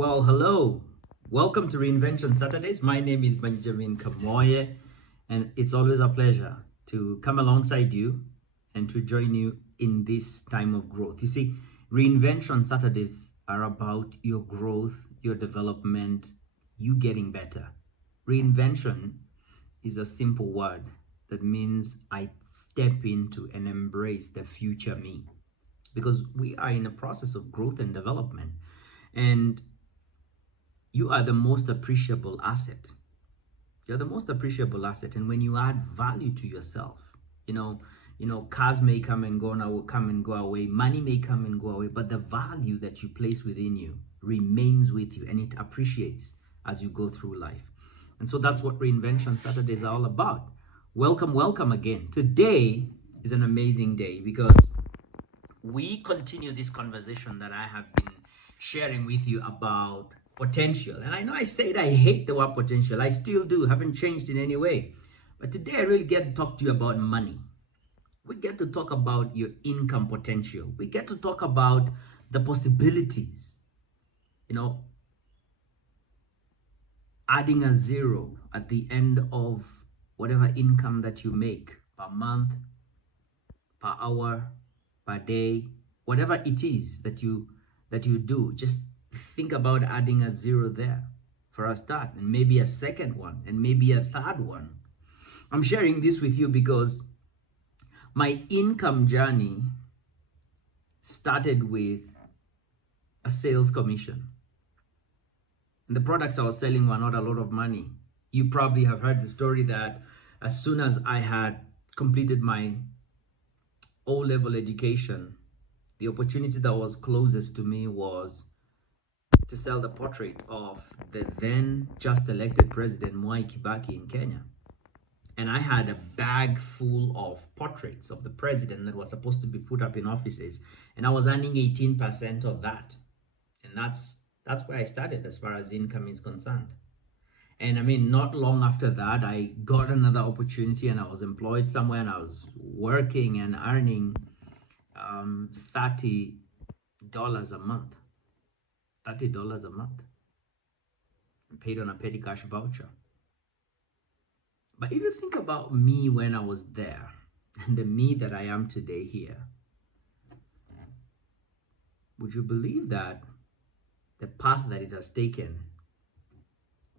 Well, hello. Welcome to Reinvention Saturdays. My name is Benjamin Kamoye, and it's always a pleasure to come alongside you and to join you in this time of growth. You see, Reinvention Saturdays are about your growth, your development, you getting better. Reinvention is a simple word that means I step into and embrace the future me, because we are in a process of growth and development. And you are the most appreciable asset. You're the most appreciable asset. And when you add value to yourself, cars may come and go away, money may come and go away, but the value that you place within you remains with you and it appreciates as you go through life. And so that's what Reinvention Saturday is all about. Welcome again. Today is an amazing day because we continue this conversation that I have been sharing with you about potential. And I know I said I hate the word potential. I still do, haven't changed in any way. But today I really get to talk to you about money. We get to talk about your income potential. We get to talk about the possibilities. Adding a zero at the end of whatever income that you make per month, per hour, per day, whatever it is that you do. Just think about adding a zero there for a start, and maybe a second one, and maybe a third one. I'm sharing this with you because my income journey started with a sales commission. And the products I was selling were not a lot of money. You probably have heard the story that as soon as I had completed my O-level education, the opportunity that was closest to me was to sell the portrait of the then just elected president, Mwai Kibaki, in Kenya. And I had a bag full of portraits of the president that was supposed to be put up in offices. And I was earning 18% of that. And that's where I started as far as income is concerned. And I mean, not long after that, I got another opportunity and I was employed somewhere and I was working and earning $30 a month. $30 a month. Paid on a petty cash voucher. But if you think about me when I was there and the me that I am today here, would you believe that the path that it has taken,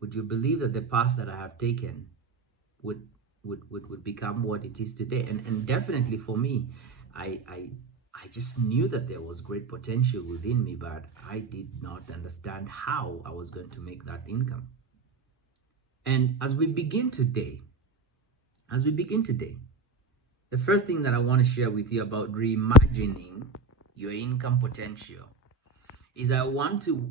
would you believe that the path that I have taken would become what it is today? And definitely for me, I just knew that there was great potential within me, but I did not understand how I was going to make that income. And as we begin today, the first thing that I want to share with you about reimagining your income potential is I want to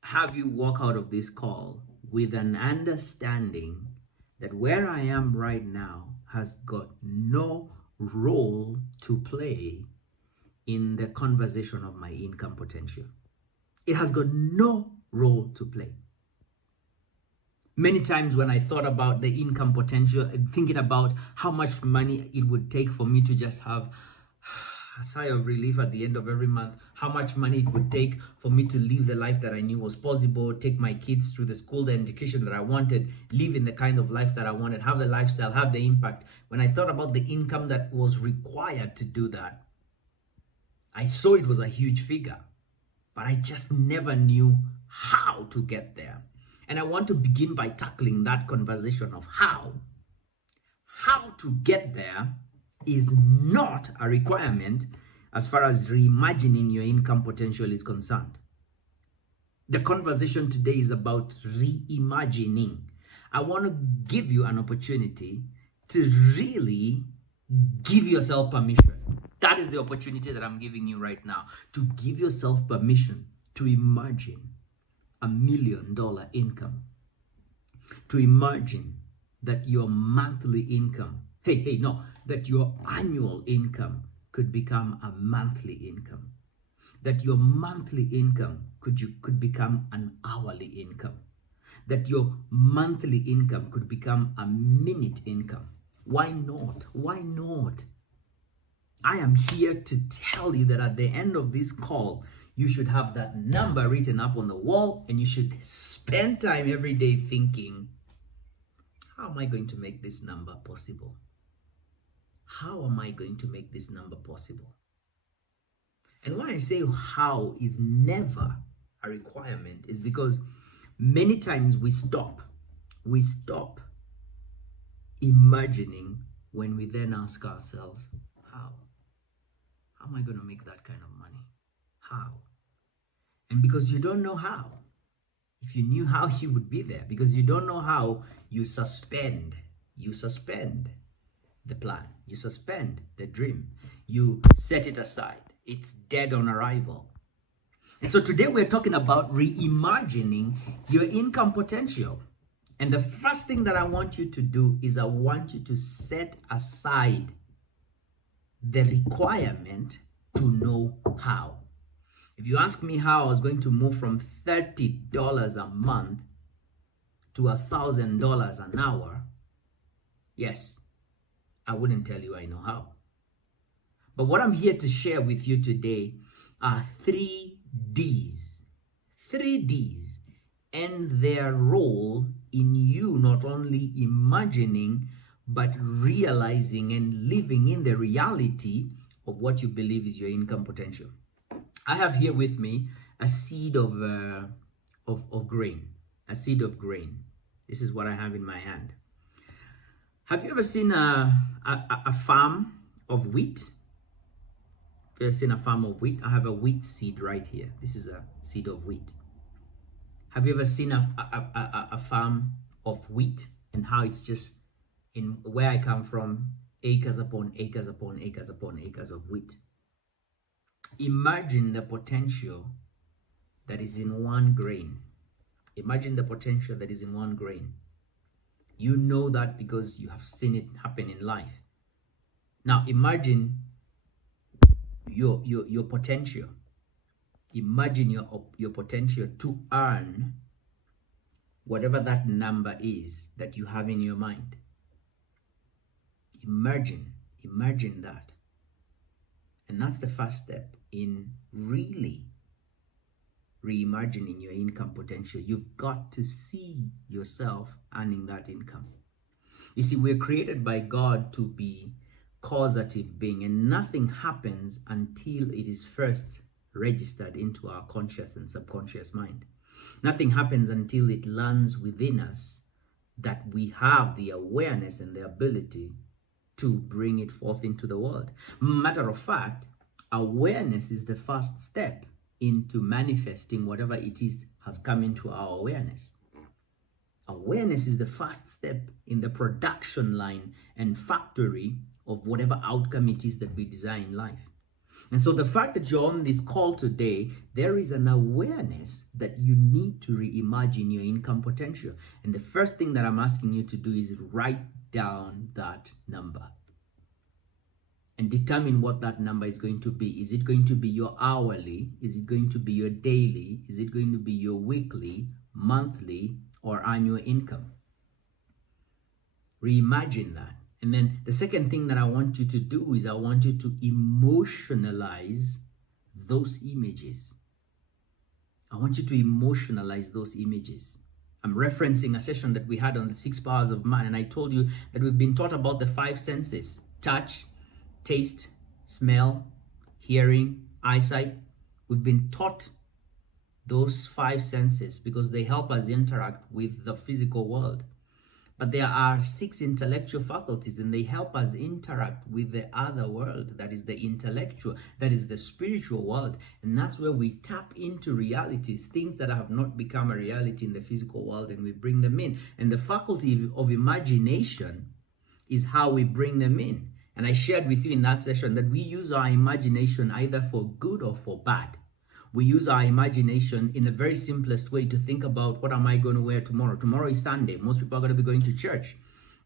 have you walk out of this call with an understanding that where I am right now has got no role to play in the conversation of my income potential. It has got no role to play. Many times when I thought about the income potential, thinking about how much money it would take for me to just have a sigh of relief at the end of every month, how much money it would take for me to live the life that I knew was possible, take my kids through the school, the education that I wanted, live in the kind of life that I wanted, have the lifestyle, have the impact. When I thought about the income that was required to do that, I saw it was a huge figure, but I just never knew how to get there. And I want to begin by tackling that conversation of how. How to get there is not a requirement as far as reimagining your income potential is concerned. The conversation today is about reimagining. I want to give you an opportunity to really give yourself permission. That is the opportunity that I'm giving you right now, to give yourself permission to imagine $1 million income, to imagine that your monthly income, that your annual income could become a monthly income, that your monthly income could become an hourly income, that your monthly income could become a minute income. Why not? Why not? I am here to tell you that at the end of this call, you should have that number written up on the wall, and you should spend time every day thinking, how am I going to make this number possible? How am I going to make this number possible? And why I say how is never a requirement is because many times we stop imagining when we then ask ourselves, how? How am I going to make that kind of money? How? And because you don't know how, if you knew how, you would be there. Because you don't know how, you suspend the plan, you suspend the dream, you set it aside. It's dead on arrival. And so today we're talking about reimagining your income potential. And the first thing that I want you to do is I want you to set aside the requirement to know how. If you ask me how I was going to move from $30 a month to $1,000 an hour, yes, I wouldn't tell you I know how. But what I'm here to share with you today are 3 Ds. 3 Ds and their role in you not only imagining, but realizing and living in the reality of what you believe is your income potential. I have here with me a seed of grain, a seed of grain. This is what I have in my hand. Have you ever seen a farm of wheat? Have you ever seen a farm of wheat? I have a wheat seed right here. This is a seed of wheat. Have you ever seen a farm of wheat and how it's just, in where I come from, acres upon acres upon acres upon acres of wheat? Imagine the potential that is in one grain. Imagine the potential that is in one grain. You know that because you have seen it happen in life. Now imagine your potential. Imagine your potential to earn whatever that number is that you have in your mind. Imagine that. And that's the first step in really reimagining your income potential. You've got to see yourself earning that income. You see, we're created by God to be causative being, and nothing happens until it is first registered into our conscious and subconscious mind. Nothing happens until it lands within us that we have the awareness and the ability to bring it forth into the world. Matter of fact, awareness is the first step into manifesting whatever it is has come into our awareness. Awareness is the first step in the production line and factory of whatever outcome it is that we desire in life. And so the fact that you're on this call today, there is an awareness that you need to reimagine your income potential. And the first thing that I'm asking you to do is write down that number and determine what that number is going to be. Is it going to be your hourly? Is it going to be your daily? Is it going to be your weekly, monthly, or annual income? Reimagine that. And then the second thing that I want you to do is I want you to emotionalize those images. I want you to emotionalize those images. I'm referencing a session that we had on the 6 powers of man, and I told you that we've been taught about the 5 senses: touch, taste, smell, hearing, eyesight. We've been taught those 5 senses because they help us interact with the physical world. But there are 6 intellectual faculties, and they help us interact with the other world, that is the intellectual, that is the spiritual world. And that's where we tap into realities, things that have not become a reality in the physical world, and we bring them in. And the faculty of imagination is how we bring them in. And I shared with you in that session that we use our imagination either for good or for bad. We use our imagination in the very simplest way to think about, what am I going to wear tomorrow? Tomorrow is Sunday. Most people are going to be going to church,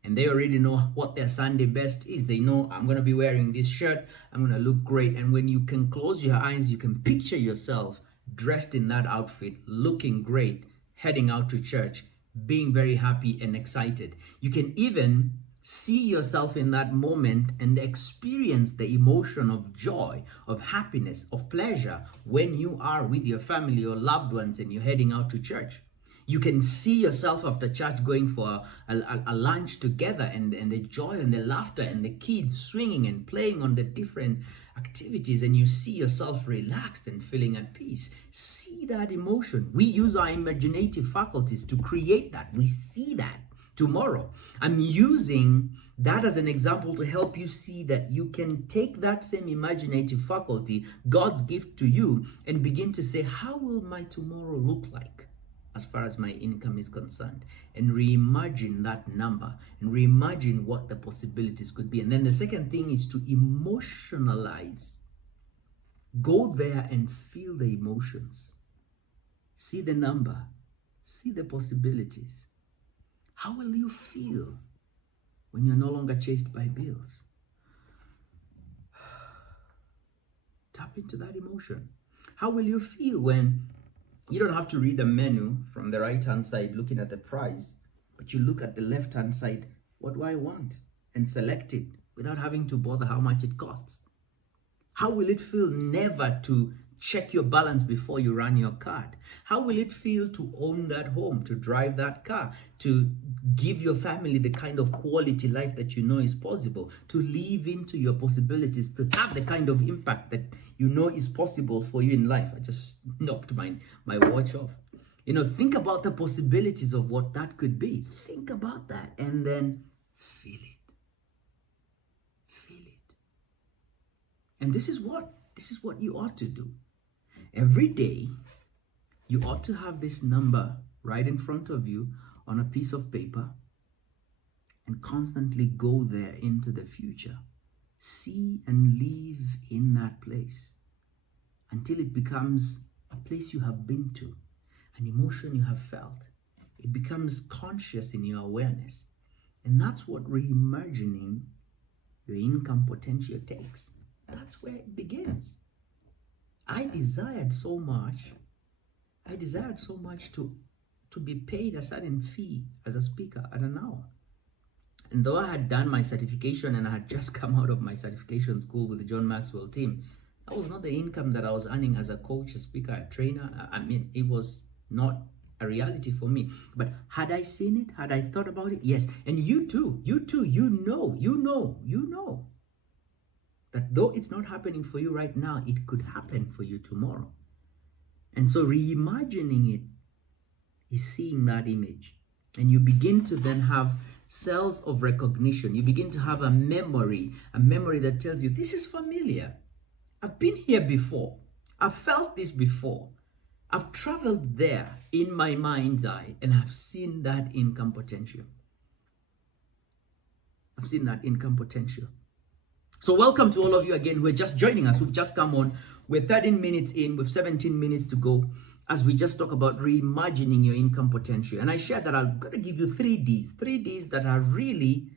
and they already know what their Sunday best is. They know, I'm going to be wearing this shirt. I'm going to look great. And when you can close your eyes, you can picture yourself dressed in that outfit, looking great, heading out to church, being very happy and excited. You can even See yourself in that moment and experience the emotion of joy, of happiness, of pleasure when you are with your family or loved ones and you're heading out to church. You can see yourself after church going for a lunch together, and the joy and the laughter and the kids swinging and playing on the different activities, and you see yourself relaxed and feeling at peace. See that emotion. We use our imaginative faculties to create that. We see that tomorrow. I'm using that as an example to help you see that you can take that same imaginative faculty, God's gift to you, and begin to say, how will my tomorrow look like as far as my income is concerned? And reimagine that number and reimagine what the possibilities could be. And then the second thing is to emotionalize. Go there and feel the emotions. See the number. See the possibilities. How will you feel when you're no longer chased by bills? Tap into that emotion. How will you feel when you don't have to read a menu from the right-hand side looking at the price, but you look at the left-hand side, what do I want? And select it without having to bother how much it costs. How will it feel never to check your balance before you run your card? How will it feel to own that home, to drive that car, to give your family the kind of quality life that you know is possible, to live into your possibilities, to have the kind of impact that you know is possible for you in life? I just knocked my watch off. Think about the possibilities of what that could be. Think about that and then feel it. Feel it. And this is what you ought to do. Every day, you ought to have this number right in front of you on a piece of paper and constantly go there into the future. See and live in that place until it becomes a place you have been to, an emotion you have felt. It becomes conscious in your awareness. And that's what reimagining your income potential takes. That's where it begins. I desired so much to be paid a certain fee as a speaker at an hour. And though I had done my certification and I had just come out of my certification school with the John Maxwell team, that was not the income that I was earning as a coach, a speaker, a trainer. I mean, it was not a reality for me. But had I seen it, had I thought about it? Yes. And you too, you know that though it's not happening for you right now, it could happen for you tomorrow. And so reimagining it is seeing that image. And you begin to then have cells of recognition. You begin to have a memory that tells you, this is familiar. I've been here before. I've felt this before. I've traveled there in my mind's eye and I've seen that income potential. I've seen that income potential. So welcome to all of you again who are just joining us, who've just come on. We're 13 minutes in, with 17 minutes to go, as we just talk about reimagining your income potential. And I shared that I'm going to give you 3 Ds that are really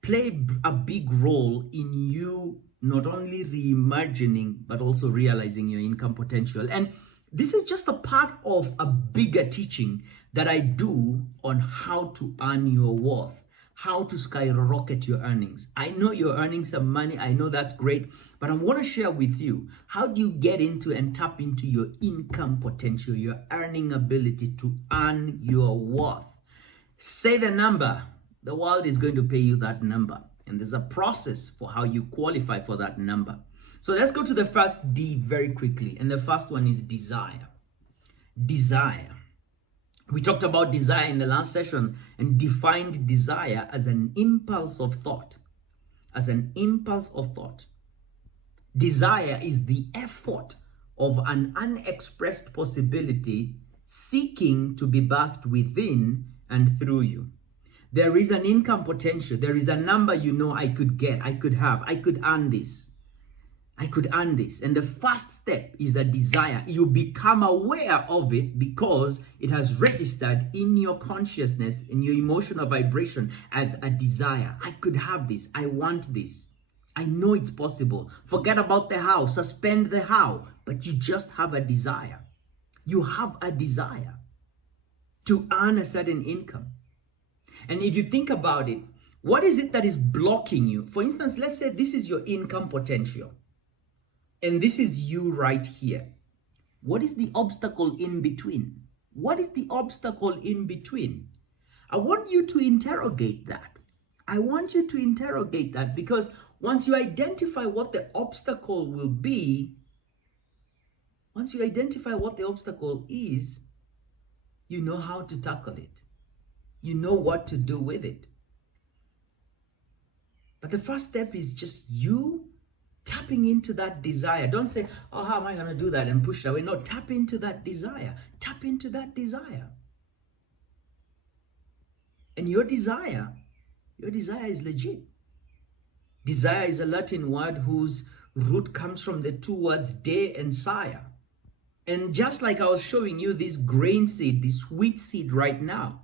play a big role in you not only reimagining, but also realizing your income potential. And this is just a part of a bigger teaching that I do on how to earn your worth, how to skyrocket your earnings. I know you're earning some money. I know that's great, but I want to share with you, how do you get into and tap into your income potential, your earning ability to earn your worth? Say the number. The world is going to pay you that number. And there's a process for how you qualify for that number. So let's go to the first D very quickly. And the first one is desire. Desire. We talked about desire in the last session and defined desire as an impulse of thought. As an impulse of thought. Desire is the effort of an unexpressed possibility seeking to be birthed within and through you. There is an income potential. There is a number you know I could get, I could have, I could earn this. I could earn this. And the first step is a desire. You become aware of it because it has registered in your consciousness, in your emotional vibration as a desire. I could have this. I want this. I know it's possible. Forget about the how. Suspend the how. But you just have a desire. You have a desire to earn a certain income. And if you think about it, What is it that is blocking you? For instance, let's say this is your income potential and this is you right here. What is the obstacle in between? What is the obstacle in between? I want you to interrogate that. I want you to interrogate that, because once you identify what the obstacle will be, once you identify what the obstacle is, you know how to tackle it. You know what to do with it. But the first step is just you tapping into that desire. Don't say, oh, how am I going to do that, and push it away. No, tap into that desire. Tap into that desire. And your desire is legit. Desire is a Latin word whose root comes from the two words de and sire. And just like I was showing you this grain seed, this wheat seed right now,